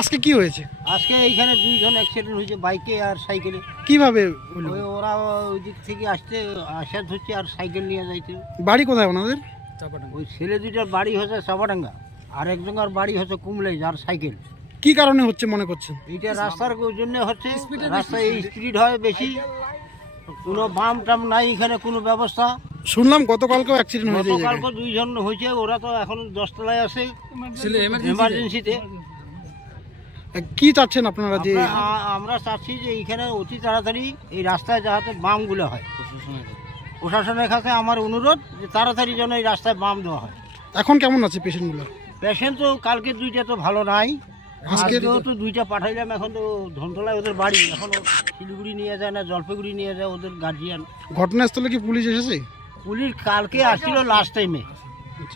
আজকে কি হয়েছে? আজকে এইখানে দুইজন অ্যাক্সিডেন্ট হয়েছে বাইকে আর সাইকেলে। কীভাবে হলো? ওই ওরা ওই দিক থেকে আসতে আসা ধরছে আর সাইকেল নিয়ে যাইতে বাড়ি কোথায় ওনাদের? ওই ছেলে দুইটার বাড়ি হচ্ছে চাপাডাঙ্গা আর একজনের বাড়ি হচ্ছে কুমলাই যার সাইকেল। কি কারণে হচ্ছে মনে করছেন? এইটা রাস্তার জন্য হচ্ছে রাস্তায় স্পিড হয় বেশি। কোনো বাম টাম নাই এখানে কোনো ব্যবস্থা। শুনলাম গতকালকেও অ্যাক্সিডেন্ট হয়েছে এই গতকালকে দুইজন হয়েছে ওরা তো এখন দশতলায় আছে। এমার্জেন্সিতে কি চাচ্ছেন আপনারা যে আমরা- চাচ্ছি যে এইখানে অতি তাড়াতাড়ি এই রাস্তায় যাতে বামগুলো হয়। প্রশাসনের কাছে আমার অনুরোধ যে তাড়াতাড়ি যেন এই রাস্তায় বাম দেওয়া হয়। এখন কেমন আছে পেশেন্টগুলো? পেশেন্ট তো কালকে দুইটা তো ভালো নাই। আজকে তো দুইটা পাঠাইলাম এখন তো ধনতলায় ওদের বাড়ি। এখন শিলিগুড়ি নিয়ে যায় না জলপাইগুড়ি নিয়ে যায় ওদের গার্জিয়ান ঘটনাস্থলে কি পুলিশ এসেছে? পুলিশ কালকে আসছিল লাস্ট টাইমে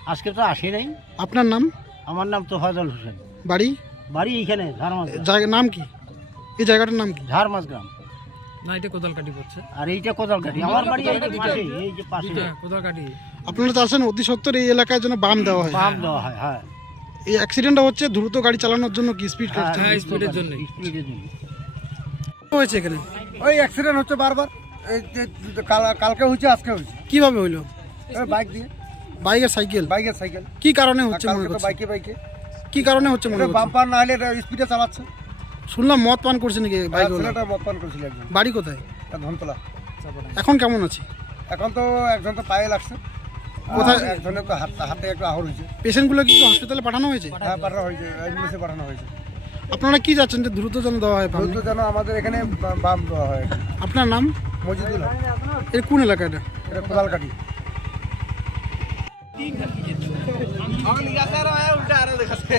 আজকে তো আসে নাই। আপনার নাম? আমার নাম তোফাজল হোসেন। বাড়ি? বাড়ি এইখানে ঝাড়মাস জায়গার নাম কি? এই জায়গাটার নাম কি? ঝাড়মাস গ্রাম। না এটা কোদাল পড়ছে। আর এইটা কোদালকাঠি। আমার বাড়ি এই যে পাশে এই যে পাশে কোদাল আপনারা চাচ্ছেন অতি সত্তর এই এলাকায় যেন বাম দেওয়া হয়। বাম দেওয়া হয় হ্যাঁ। এই অ্যাক্সিডেন্টটা হচ্ছে দ্রুত গাড়ি চালানোর জন্য কি স্পিড হ্যাঁ, স্পিডের জন্য। স্পিডের জন্য। হয়েছে এখানে? ওই অ্যাক্সিডেন্ট হচ্ছে বারবার। এই যে কালকে হয়েছে আজকে হয়েছে। কীভাবে হইল? বাইক দিয়ে। বাইকের সাইকেল? বাইকের সাইকেল। কি কারণে হচ্ছে মনে বাইকে বাইকে। কি কারণে হচ্ছে মনে করছেন? বাম্পার না হলে এটা স্পিডে চালাচ্ছে। শুনলাম মদ পান করছে নাকি আর বাইক ছেলেটা মতপান করেছিল একজন। বাড়ি কোথায়? ধনতলা। এখন কেমন আছে? এখন তো একজন তো পায়ে লাগছে। কোথায়? একজনের তো হাত হাতে একটু আহর হয়েছে। পেশেন্টগুলো কি হসপিটালে পাঠানো হয়েছে? হ্যাঁ পাঠানো হয়েছে। অ্যাম্বুলেন্সে পাঠানো হয়েছে। আপনারা কি যাচ্ছেন যে দ্রুত যেন দেওয়া হয় দ্রুত যেন আমাদের এখানে বা- বাম দেওয়া হয়। আপনার নাম? মসজিদুল হক। এর কোন এলাকা এটা? কোদাল কাটি আমার স্যার উল্টা আরও দেখাচ্ছে।